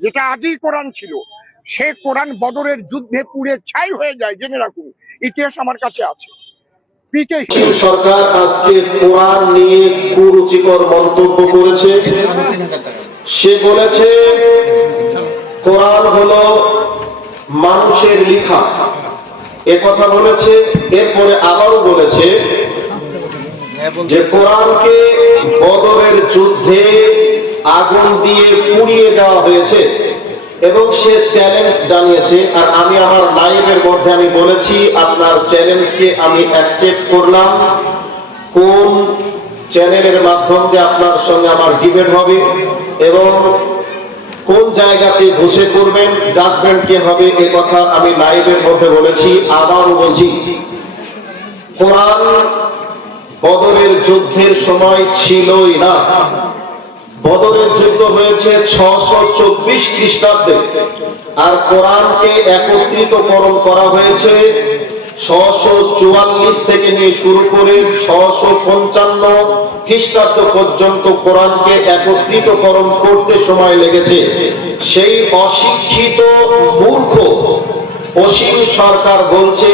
যেটা আদি কোরআন ছিল, সে কোরআন বদরের যুদ্ধে পুড়ে ছাই হয়ে যায়, জেনে রাখুন, ইতিহাস আমার কাছে আছে। সরকার আজকে কোরআন নিয়ে কুরুচিকর মন্তব্য করেছে। সে বলেছে, কোরআন হলো মানুষের লিখা। এ কথা বলেছে, এরপরে আবারও বলেছে যে কোরআনকে বদরের যুদ্ধে আগুন দিয়ে পুড়িয়ে দেওয়া হয়েছে। এবং সে চ্যালেঞ্জ জানিয়েছে, আর আমি আমার লাইভের মধ্যে আমি বলেছি, আপনার চ্যালেঞ্জকে আমি অ্যাকসেপ্ট করলাম। কোন চ্যানেলের মাধ্যমে আপনার সঙ্গে আমার ডিবেট হবে এবং কোন জায়গাতে বসে করবেন জাজমেন্ট কে হবে, এ কথা আমি লাইভের মধ্যে বলেছি, আবারও বলছি। কোরআন বদরের যুদ্ধের সময় ছিলই না। বদরের যুদ্ধ হয়েছে ছশো চব্বিশ খ্রিস্টাব্দে। আর কোরআনকে একত্রিতকরণ করা হয়েছে ছশো চুয়াল্লিশ থেকে নিয়ে শুরু করে ছশো পঞ্চান্ন খ্রিস্টাব্দ পর্যন্ত কোরআনকে একত্রিতকরণ করতে সময় লেগেছে। সেই অশিক্ষিত মূর্খ অসীম সরকার বলছে,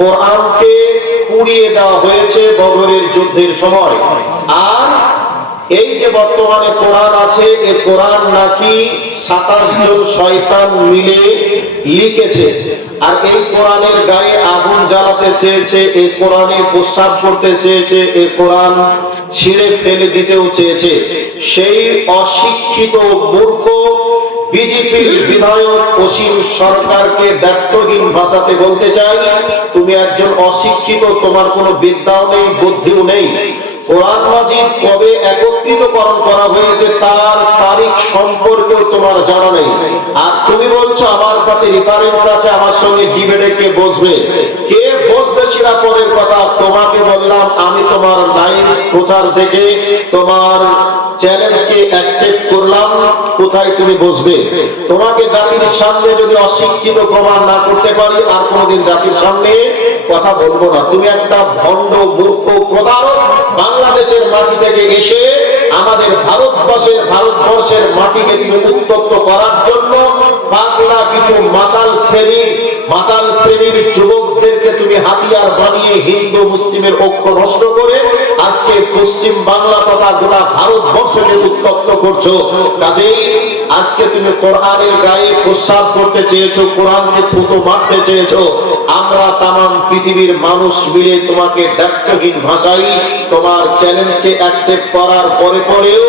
কোরআনকে পুড়িয়ে দেওয়া হয়েছে বদরের যুদ্ধের সময়। আর এই যে বর্তমানে কোরআন আছে, এ কোরআন নাকি সাতাশ জন শয়তান মিলে লিখেছে। আর এই কোরআনের গায়ে আগুন জ্বালাতে চেয়েছে এই কোরআনে প্রস্রাব করতে চেয়েছে এই কোরআন ছিঁড়ে ফেলে দিতেও চেয়েছে। সেই অশিক্ষিত মূর্খ বিজেপির বিধায়ক অসীম সরকারকে ব্যর্থহীন ভাষাতে বলতে চাই তুমি একজন অশিক্ষিত, তোমার কোনো বিদ্যাও নেই, বুদ্ধিও নেই। কোরআন মাজিদ কবে একত্রিতকরণ করা হয়েছে তার তারিখ সম্পর্কেও তোমার জানা নেই। আর তুমি বলছো আমার কাছে রেফারেন্স আছে, আমার সঙ্গে ডিবেটে কে বসবে? সেটা পরের কথা তোমাকে বললাম, আমি তোমার লাইভ প্রচার থেকে তোমার চ্যালেঞ্জকে অ্যাকসেপ্ট করলাম। কোথায় তুমি বসবে? তোমাকে জাতির সামনে যদি অশিক্ষিত প্রমাণ না করতে পারি, আর জাতির সামনে কথা বলব না। তুমি একটা ভণ্ড মূর্খ প্রতারক। বাংলাদেশের মাটি থেকে এসে আমাদের ভারতবর্ষের ভারতবর্ষের মাটিকে তুমি উত্তপ্ত করার জন্য পাগলা কিছু মাতাল শ্রেণির মাতাল শ্রেণির বানিয়ে হিন্দু মুসলিমের ঐক্য নষ্ট করে আজকে পশ্চিম বাংলা তথা গোটা ভারতবর্ষকে উত্তপ্ত করছ। কাজেই আজকে তুমি কোরআনের গায়ে প্রস্রাব করতে চেয়েছো, কোরআনকে থুতো মারতে চেয়েছো। আমরা তামাম পৃথিবীর মানুষ মিলে তোমাকে ব্যক্তহীন ভাষায় তোমার চ্যালেঞ্জকে অ্যাকসেপ্ট করার পরে পরেও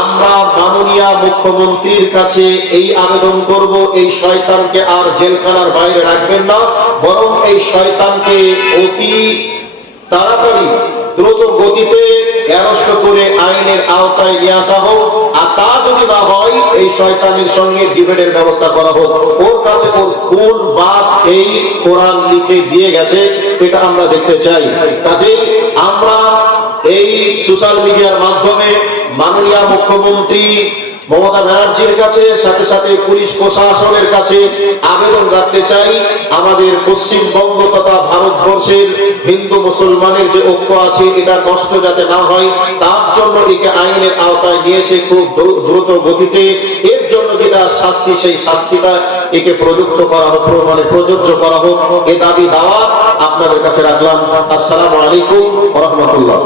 আমরা মাননীয় মুখ্যমন্ত্রীর কাছে এই আবেদন করব, এই শয়তানকে আর জেলখানার বাইরে রাখবেন না, বরং এই শয়তানকে অতি তাড়াতাড়ি দ্রুত গতিতে অ্যারেস্ট করে আইনের আওতায় নিয়ে আসা হোক। আর তা যদি না হয়, এই শয়তানের সঙ্গে ডিবেটের ব্যবস্থা করা হোক। ওর কাছে ওর কোন বাপ এই কোরআন লিখে দিয়ে গেছে, এটা আমরা দেখতে চাই। কাজে আমরা এই সোশ্যাল মিডিয়ার মাধ্যমে মাননীয় মুখ্যমন্ত্রী মমতা ব্যানার্জির কাছে, সাথে সাথে পুলিশ প্রশাসনের কাছে আবেদন রাখতে চাই। আমাদের পশ্চিমবঙ্গ তথা ভারতবর্ষের হিন্দু মুসলমানের যে ঐক্য আছে, এটা নষ্ট যাতে না হয়, তার জন্য একে আইনের আওতায় নিয়ে এসে খুব দ্রুত গতিতে, এর জন্য যেটা শাস্তি, সেই শাস্তিটা একে প্রযুক্ত করা হোক মানে প্রযোজ্য করা হোক। এ দাবি দাওয়া আপনাদের কাছে রাখলাম। আসসালামু আলাইকুম রহমতুল্লাহ।